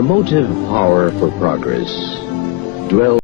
The motive power for progress dwells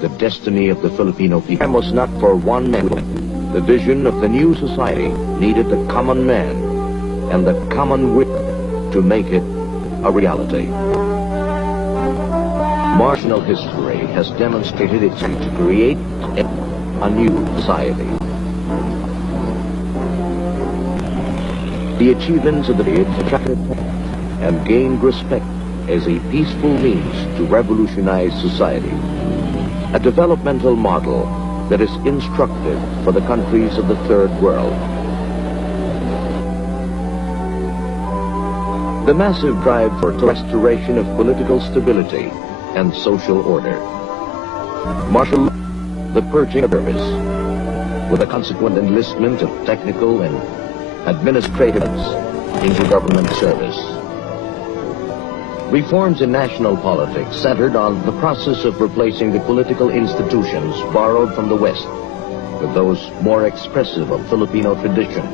the destiny of the Filipino people. Time was not for one man. The vision of the new society needed the common man and the common will to make it a reality. Marginal history has demonstrated its need to create a new society. The achievements of the period attracted and gained respect as a peaceful means to revolutionize society. A developmental model that is instructive for the countries of the Third World. The massive drive for restoration of political stability and social order. Martial law, the purging of service, with a consequent enlistment of technical and administrative into government service. Reforms in national politics centered on the process of replacing the political institutions borrowed from the West with those more expressive of Filipino tradition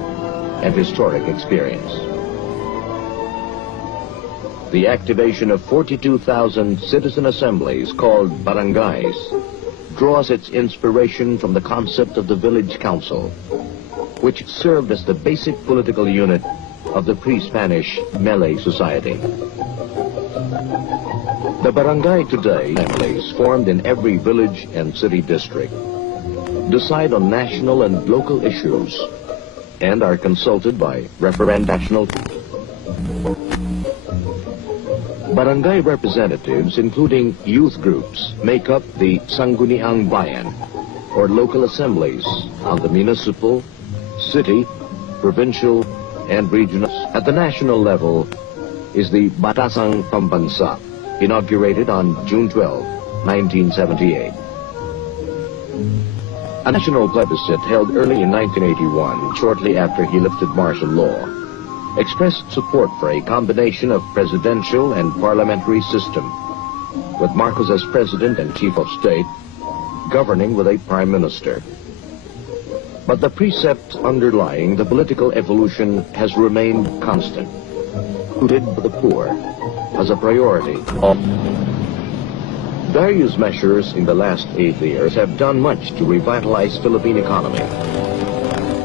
and historic experience. The activation of 42,000 citizen assemblies called barangays draws its inspiration from the concept of the village council, which served as the basic political unit of the pre-Spanish Malay society. The barangay today, assemblies formed in every village and city district, decide on national and local issues and are consulted by national. Barangay representatives, including youth groups, make up the Sangguniang Bayan, or local assemblies on the municipal, city, provincial, and regional. At the national level is the Batasang Pambansa, inaugurated on June 12, 1978. A national plebiscite held early in 1981, shortly after he lifted martial law, expressed support for a combination of presidential and parliamentary system, with Marcos as president and chief of state, governing with a prime minister. But the precept underlying the political evolution has remained constant. Rooted for the poor as a priority. Various measures in the last 8 years have done much to revitalize Philippine economy.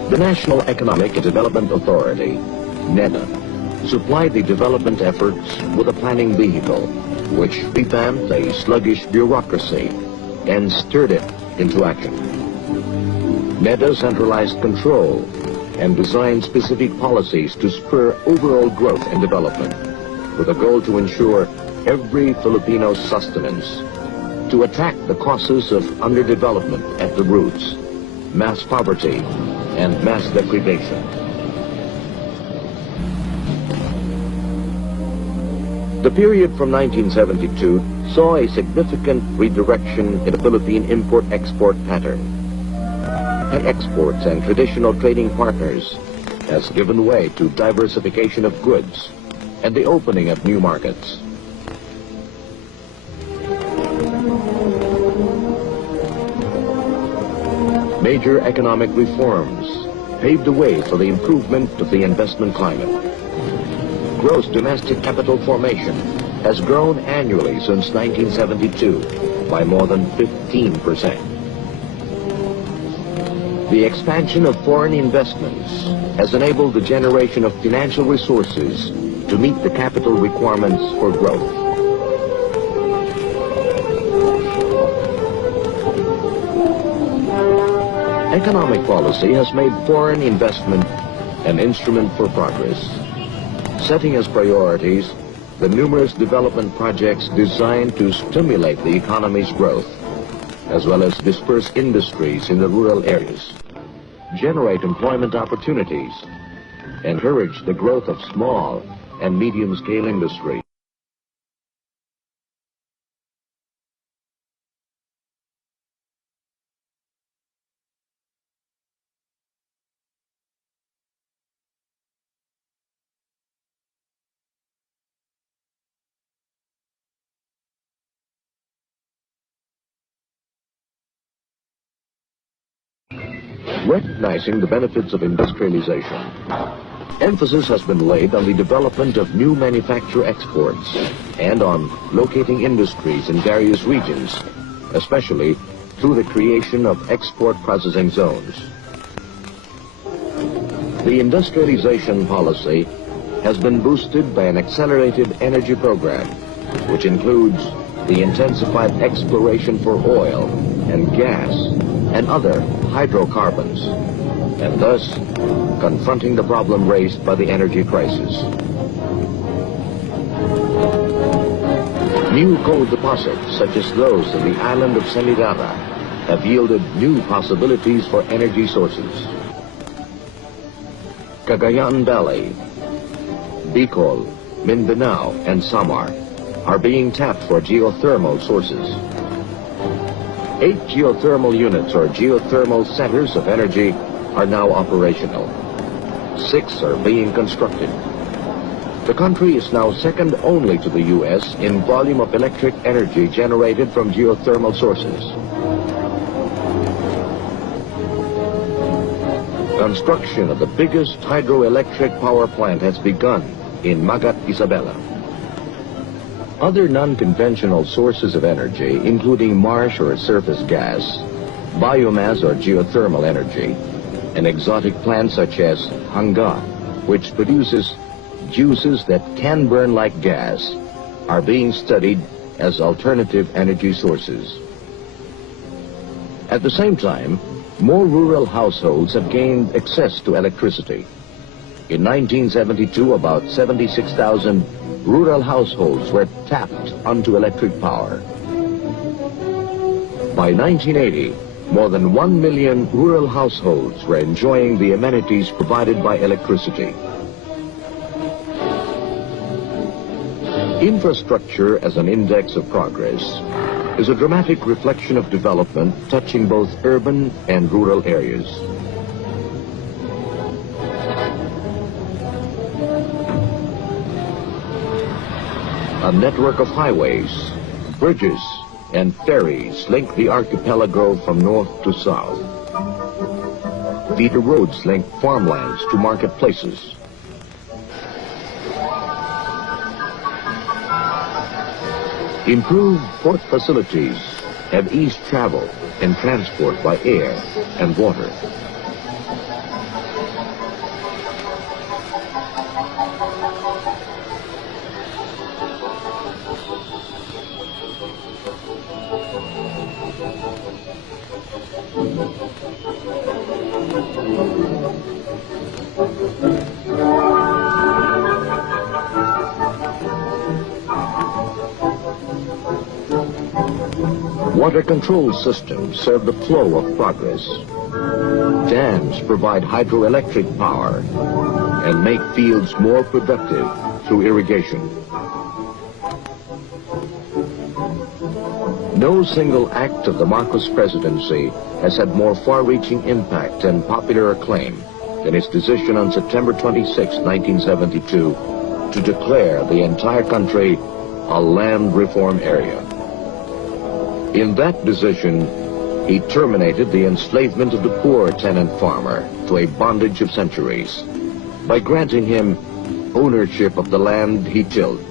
The National Economic and Development Authority, NEDA, supplied the development efforts with a planning vehicle, which revamped a sluggish bureaucracy and stirred it into action. NEDA centralized control and designed specific policies to spur overall growth and development, with a goal to ensure every Filipino's sustenance, to attack the causes of underdevelopment at the roots, mass poverty, and mass deprivation. The period from 1972 saw a significant redirection in the Philippine import-export pattern. Exports and traditional trading partners has given way to diversification of goods and the opening of new markets. Major economic reforms paved the way for the improvement of the investment climate. Gross domestic capital formation has grown annually since 1972 by more than 15%. The expansion of foreign investments has enabled the generation of financial resources to meet the capital requirements for growth. Economic policy has made foreign investment an instrument for progress, setting as priorities the numerous development projects designed to stimulate the economy's growth, as well as disperse industries in the rural areas, generate employment opportunities, encourage the growth of small and medium-scale industry. Recognizing the benefits of industrialization, emphasis has been laid on the development of new manufacture exports and on locating industries in various regions, especially through the creation of export processing zones. The industrialization policy has been boosted by an accelerated energy program, which includes the intensified exploration for oil and gas and other hydrocarbons, and thus confronting the problem raised by the energy crisis. New gold deposits, such as those in the island of Senidara, have yielded new possibilities for energy sources. Cagayan Valley, Bicol, Mindanao, and Samar are being tapped for geothermal sources. 8 geothermal units, or geothermal centers of energy, are now operational. 6 are being constructed. The country is now second only to the U.S. in volume of electric energy generated from geothermal sources. Construction of the biggest hydroelectric power plant has begun in Magat Isabela. Other non-conventional sources of energy, including marsh or surface gas, biomass or geothermal energy, and exotic plants such as hanga, which produces juices that can burn like gas, are being studied as alternative energy sources. At the same time, more rural households have gained access to electricity. In 1972, about 76,000 rural households were tapped onto electric power. By 1980, more than 1 million rural households were enjoying the amenities provided by electricity. Infrastructure as an index of progress is a dramatic reflection of development touching both urban and rural areas. A network of highways, bridges, and ferries link the archipelago from north to south. Feeder roads link farmlands to marketplaces. Improved port facilities have eased travel and transport by air and water. Water control systems serve the flow of progress. Dams provide hydroelectric power and make fields more productive through irrigation. No single act of the Marcos presidency has had more far-reaching impact and popular acclaim than its decision on September 26, 1972, to declare the entire country a land reform area. In that decision, he terminated the enslavement of the poor tenant farmer to a bondage of centuries by granting him ownership of the land he tilled.